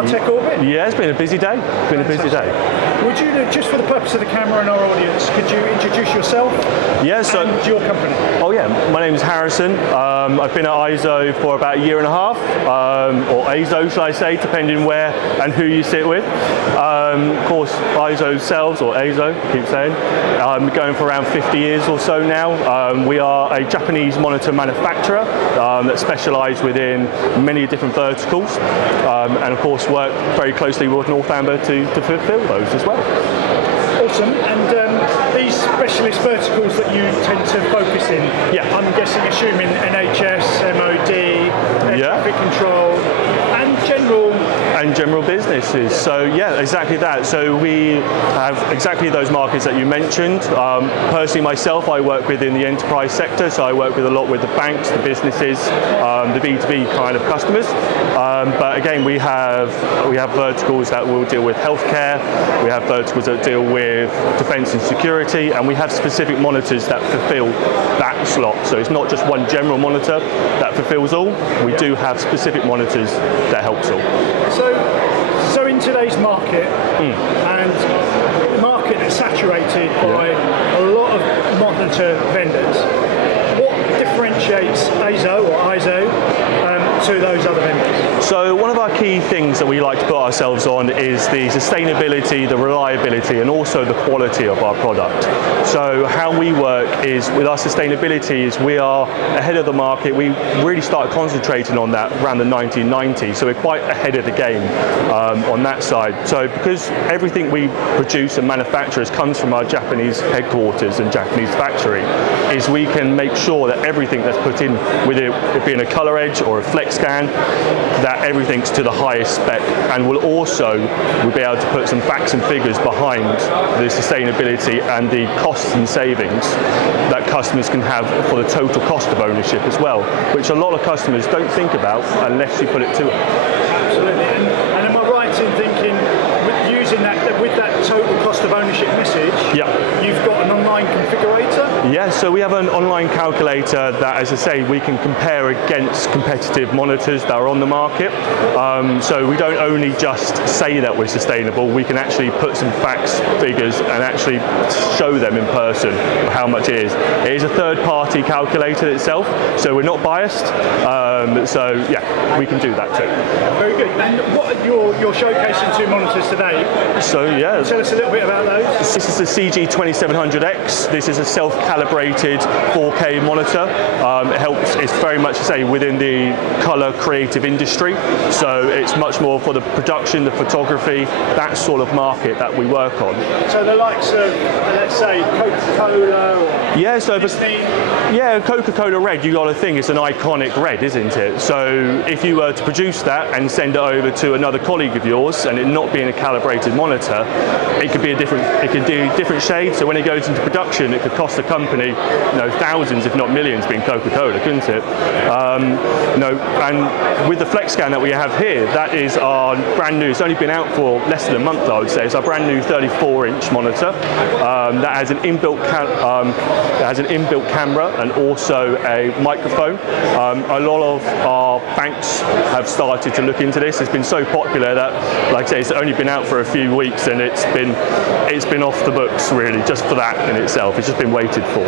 our tech orbit? Yeah, it's been a busy day. Would you, just for the purpose of the camera and our audience, could you introduce yourself and your company? Oh yeah, my name is Harrison. I've been at EIZO for about a year and a half, or EIZO should I say, depending where and who you sit with. Of course, EIZO sells, or EIZO, keep saying, going for around 50 years or so now. We are a Japanese monitor manufacturer that specialise within many different verticals, and of course work very closely with Northamber to fulfil those as well. Awesome. And these specialist verticals that you tend to focus in, I'm guessing, assuming NHS, MOD, air traffic control, and general businesses. So yeah, exactly that. So we have exactly those markets that you mentioned. Personally myself, I work within the enterprise sector, so I work with a lot with the banks, the businesses, the B2B kind of customers. But again, we have verticals that will deal with healthcare, we have verticals that deal with defence and security, and we have specific monitors that fulfil that slot. So it's not just one general monitor that fulfills all, we do have specific monitors that helps all. So in today's market, and the market that's saturated by a lot of monitor vendors, what differentiates EIZO to those other vendors? So one of our key things that we like to put ourselves on is the sustainability, the reliability, and also the quality of our product. So how we work is, with our sustainability, is we are ahead of the market. We really started concentrating on that around the 1990s, so we're quite ahead of the game on that side. So because everything we produce and manufacture comes from our Japanese headquarters and Japanese factory, is we can make sure that everything that's put in, with it being a color edge or a flex scan, that everything's to the highest spec, and we'll be able to put some facts and figures behind the sustainability and the costs and savings that customers can have for the total cost of ownership as well, which a lot of customers don't think about unless you put it to them. Absolutely. And am I right in thinking, with that total cost of ownership message, you've got an online configurator? Yeah, so we have an online calculator that, as I say, we can compare against competitive monitors that are on the market. So we don't only just say that we're sustainable, we can actually put some facts, figures, and actually show them in person how much it is. It is a third-party calculator itself, so we're not biased. So yeah, we can do that too. Very good. And what you're showcasing two monitors today? So yeah, tell us a little bit about those. This is the CG2700X. This is a self-calibrated 4K monitor. It's very much, say, within the color creative industry. So it's much more for the production, the photography, that sort of market that we work on. So the likes of, let's say, Coca-Cola or Disney? Yeah, Coca-Cola red, you got to think it's an iconic red, isn't it? So if you were to produce that and send it over to another colleague of yours, and it not being a calibrated monitor, it could do different shades. So when it goes into production, it could cost the company, thousands, if not millions, being Coca-Cola, couldn't it? And with the flex scan that we have here, that is our brand new. It's only been out for less than a month, I would say. It's our brand new 34-inch monitor that has an inbuilt camera and also a microphone. A lot of our banks have started to look into this. It's been so popular that, like I say, it's only been out for a few weeks, and it's been off the books really, just for that in itself. It's just been waited for.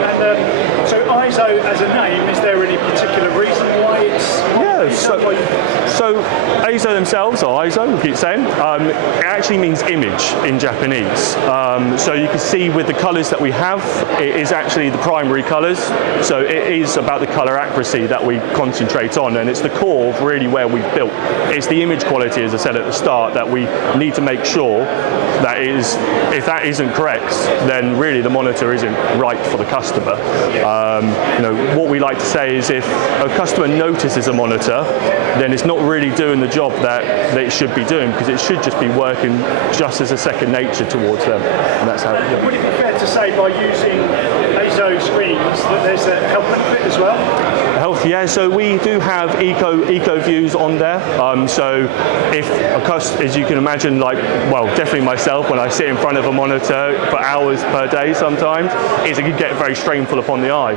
And so EIZO as a name, is there any particular reason why it's? So EIZO themselves, or EIZO, we keep saying, it actually means image in Japanese. So you can see with the colours that we have, it is actually the primary colours. So it is about the colour accuracy that we concentrate on, and it's the core of really where we've built. It's the image quality, as I said at the start, that we need to make sure that if that isn't correct, then really the monitor isn't right for the customer. What we like to say is, if a customer notices a monitor, then it's not really doing the job that it should be doing, because it should just be working just as a second nature towards them, and that's how it works. Would it be fair to say, by using EIZO EIZO screens that there's a health benefit as well? Health, yeah. So we do have eco views on there. So if as you can imagine, definitely myself, when I sit in front of a monitor for hours per day, sometimes it can get very strainful upon the eye.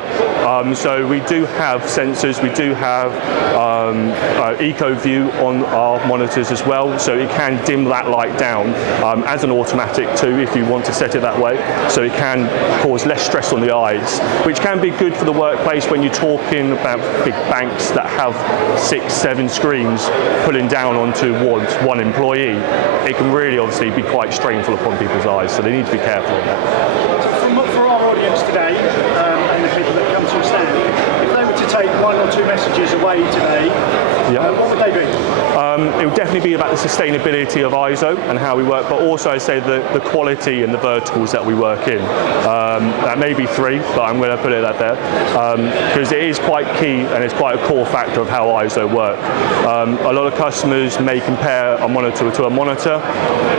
So we do have sensors. We do have eco view on our monitors as well. So it can dim that light down as an automatic too, if you want to set it that way. So it can cause less stress on the eyes, which can be good for the workplace when you're talking about big banks that have 6-7 screens pulling down onto one employee. It can really obviously be quite strainful upon people's eyes, so they need to be careful of that. So for our audience today, and the people that come to the stand, if they were to take 1 or 2 messages away today, what would they be? It would definitely be about the sustainability of EIZO and how we work, but also I say the quality and the verticals that we work in. That may be 3, but I'm going to put it out there because it is quite key and it's quite a core factor of how EIZO work. A lot of customers may compare a monitor to a monitor,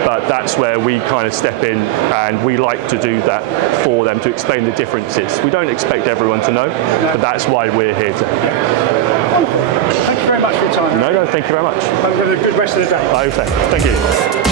but that's where we kind of step in and we like to do that for them to explain the differences. We don't expect everyone to know, but that's why we're here Thank you very much for your time. No, thank you very much. Have a good rest of the day. Okay, thank you.